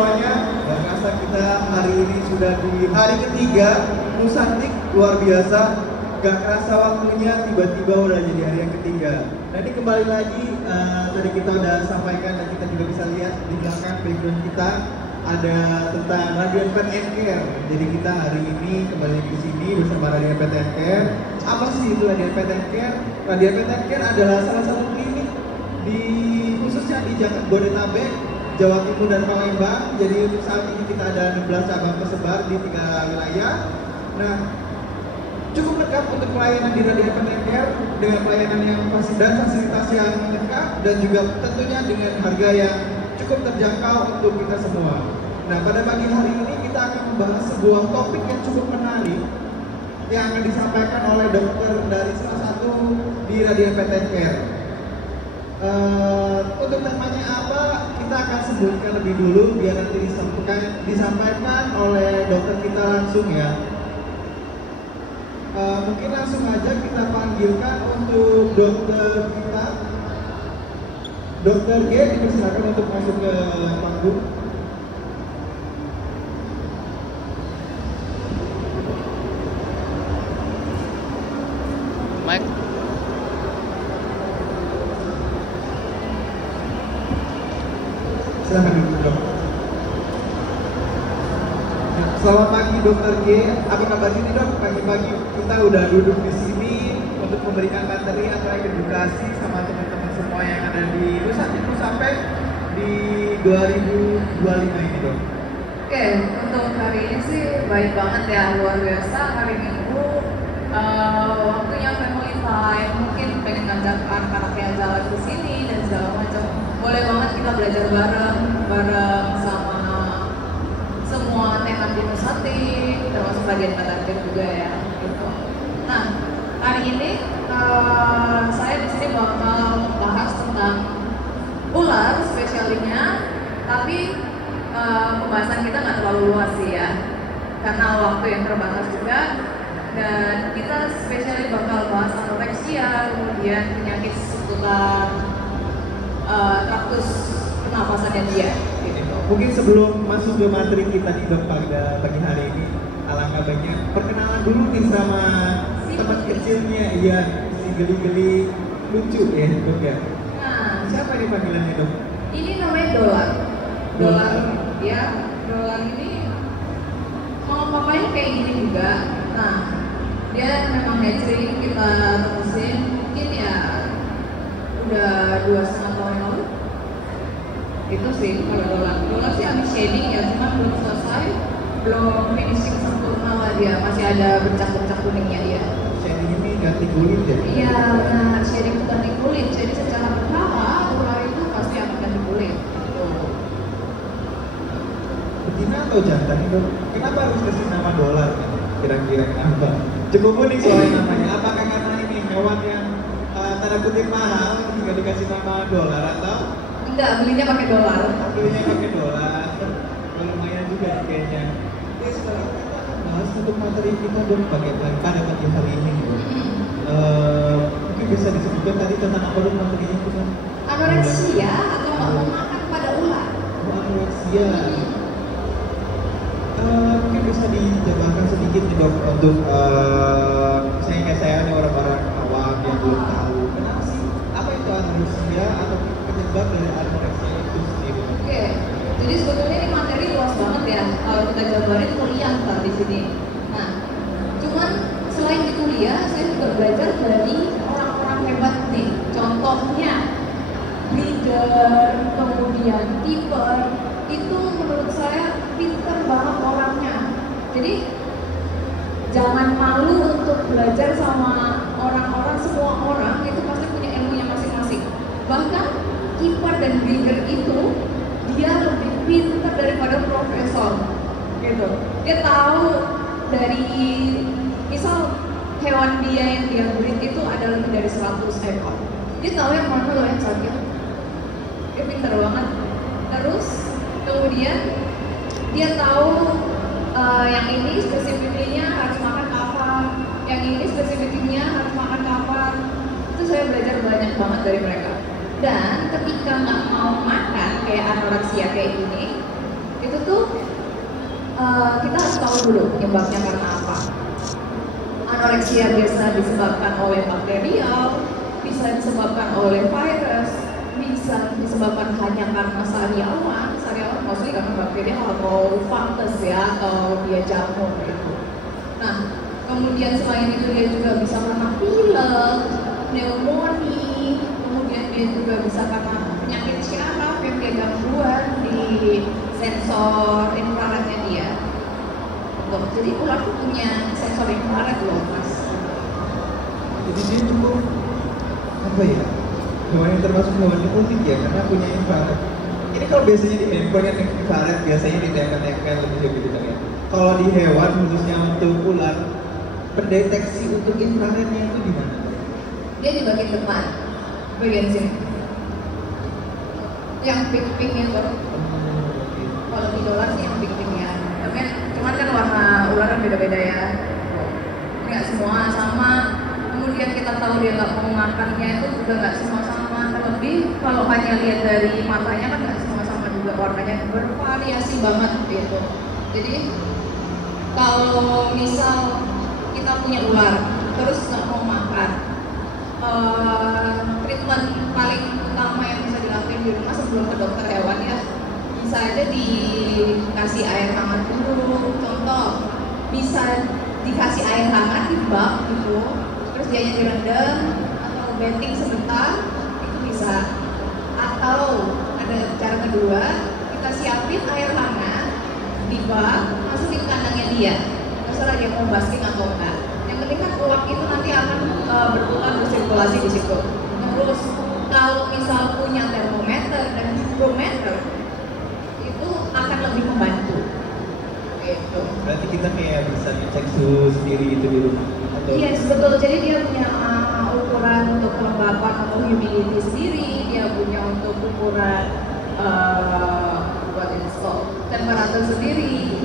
semuanya. Gak kerasa kita hari ini sudah di hari ketiga Nusantik, luar biasa. Gak kerasa waktunya, tiba-tiba udah jadi hari yang ketiga. Nah ini kembali lagi, tadi kita udah sampaikan dan kita juga bisa lihat di belakang background kita ada tentang Radiant Pet and Care. Jadi kita hari ini kembali di sini bersama Radiant Pet and Care. Apa sih itu Radiant Pet and Care? Radiant Pet and Care adalah salah satu klinik di khususnya di Jabodetabek, Jawa Timur dan Palembang. Jadi untuk saat ini kita ada 16 cabang tersebar di 3 wilayah. Nah, cukup lengkap untuk pelayanan di Radiant Pet and Care dengan pelayanan yang dan fasilitas yang lengkap dan juga tentunya dengan harga yang cukup terjangkau untuk kita semua. Nah, pada pagi hari ini kita akan membahas sebuah topik yang cukup menarik yang akan disampaikan oleh dokter dari salah satu di Radiant Pet and Care. Untuk temanya apa, kita akan sebutkan lebih dulu biar nanti disampaikan oleh dokter kita langsung ya. Mungkin langsung aja kita panggilkan untuk dokter kita. Dokter G dipersilakan untuk masuk ke panggung. Mike. Silakan duduk, dok. Selamat pagi Dokter G, apa kabar ini dok? Pagi-pagi kita udah duduk di sini untuk memberikan materi atau edukasi sama teman-teman semua yang ada di Nusantik sampai di 2025 ini dok. Oke, untuk hari ini sih baik banget ya, luar biasa. Hari Minggu waktunya family time, mungkin pengen ngajak anak-anaknya jalan ke sini dan segala macam. Boleh banget kita belajar bareng sama semua teman di Nusantik, termasuk Radiant Pet and Care juga ya. Gitu. Nah, hari ini saya di sini bakal bahas tentang ular spesialnya, tapi pembahasan kita nggak terlalu luas sih ya, karena waktu yang terbatas juga. Dan kita spesialnya bakal bahas anoreksia, kemudian penyakit seputar traktus pernapasannya dia. Gitu. Mungkin sebelum masuk ke materi kita di dok pada pagi hari ini, alangkah baiknya perkenalan dulu nih sama teman kecilnya, iya si geli-geli lucu ya dok ya. Nah, Siapa nih panggilannya dok? ini namanya Dolar. Dolar, ya. Dolar ini mama papanya kayak gini juga. Nah, dia memang hatchery kita terusin mungkin ya udah 2,5 tahun yang lalu. Itu sih kalau Dolar sih habis shading ya, cuma belum selesai, belum finishing sempurna lah dia, masih ada bercak-bercak kuningnya dia. Shading ini ganti kulit ya? Iya, nah shading itu ganti kulit, jadi secara berkala ular itu pasti akan ganti kulit. Gitu. Betina atau jantan nih dok? Kenapa harus kasih nama Dolar? Kira-kira kenapa? Cukup unik soalnya namanya. Apakah karena ini hewan yang tanda kutip mahal hingga dikasih nama Dolar atau? Enggak, belinya pakai dolar. Belinya pakai Dolar. Lumayan juga kayaknya. Oke, sekarang kita akan bahas untuk materi kita dok bagaimana pada pagi hari ini. Mungkin bisa disebutkan tadi tentang apa dok materinya itu kan? Anoreksia atau nggak mau makan pada ular. Anoreksia. Mungkin bisa dijabarkan sedikit nih dok untuk saya ini orang-orang awam yang belum tahu kenapa sih apa itu anoreksia atau penyebab dari anoreksia itu sendiri. Oke, jadi sebetulnya ini materi luas banget ya. Kalau kita jabarin kuliah ntar di sini. Nah, cuman selain di kuliah, saya juga belajar dari orang-orang hebat nih. Contohnya breeder, kemudian keeper, itu menurut saya pinter banget orangnya. Jadi jangan malu untuk belajar sama orang-orang, semua orang itu pasti punya ilmunya masing-masing. Bahkan keeper dan breeder itu dia lebih pinter daripada profesor gitu. Dia tahu dari misal hewan dia yang dia breed itu ada lebih dari 100 ekor. Dia tahu yang mana loh yang sakit. Dia pinter banget. Terus kemudian dia tahu yang ini spesifiknya harus makan kapan, yang ini spesifiknya harus makan kapan. Itu saya belajar banyak banget dari mereka. Dan ketika nggak mau makan kayak anoreksia kayak ini, Itu tuh kita harus tahu dulu penyebabnya karena apa. Anoreksia biasa disebabkan oleh bakterial, bisa disebabkan oleh virus, bisa disebabkan hanya karena sariawan maksudnya karena bakterial atau fungus ya, atau dia jamur gitu. Nah, kemudian selain itu dia juga bisa karena pilek, pneumonia, kemudian dia juga bisa karena penyakit syaraf yang dia gangguan di sensor infrarednya dia. Tuh, jadi ular tuh punya sensor infrared loh mas. Jadi dia cukup apa ya? Hewan yang termasuk hewan yang unik ya karena punya infrared. Ini kalau biasanya di handphone kan infrared biasanya ditempel-tempel lebih gitu kan ya. Kalau di hewan khususnya untuk ular, pendeteksi untuk infrarednya itu di mana? Dia di bagian depan, bagian sini. Yang pink-pink itu. Kalau di dolar sih yang pink-pink ya. Tapi cuman kan warna ular beda-beda ya. Nggak semua sama. Kemudian kita tahu dia nggak mau makannya itu juga nggak semua sama. Terlebih kalau hanya lihat dari matanya kan nggak semua sama juga, warnanya bervariasi banget gitu. Jadi kalau misal kita punya ular terus nggak mau makan, treatment paling utama yang bisa dilakukan di rumah sebelum ke dokter hewan ya bisa aja dikasih air hangat dulu. Contoh, bisa dikasih air hangat di bak gitu, terus dia direndam atau betting sebentar itu bisa. Atau ada cara kedua, kita siapin air hangat di bak, masukin kandangnya dia, terserah dia mau basking atau enggak. Yang penting kan uap itu nanti akan berputar bersirkulasi di situ. Terus kalau misal punya termometer dan hygrometer itu akan lebih membantu. Gitu. Berarti kita kayak bisa ngecek suhu sendiri gitu di rumah atau? Yes, betul. Jadi dia punya ukuran untuk kelembapan atau humidity sendiri, dia punya untuk ukuran buat install temperatur sendiri.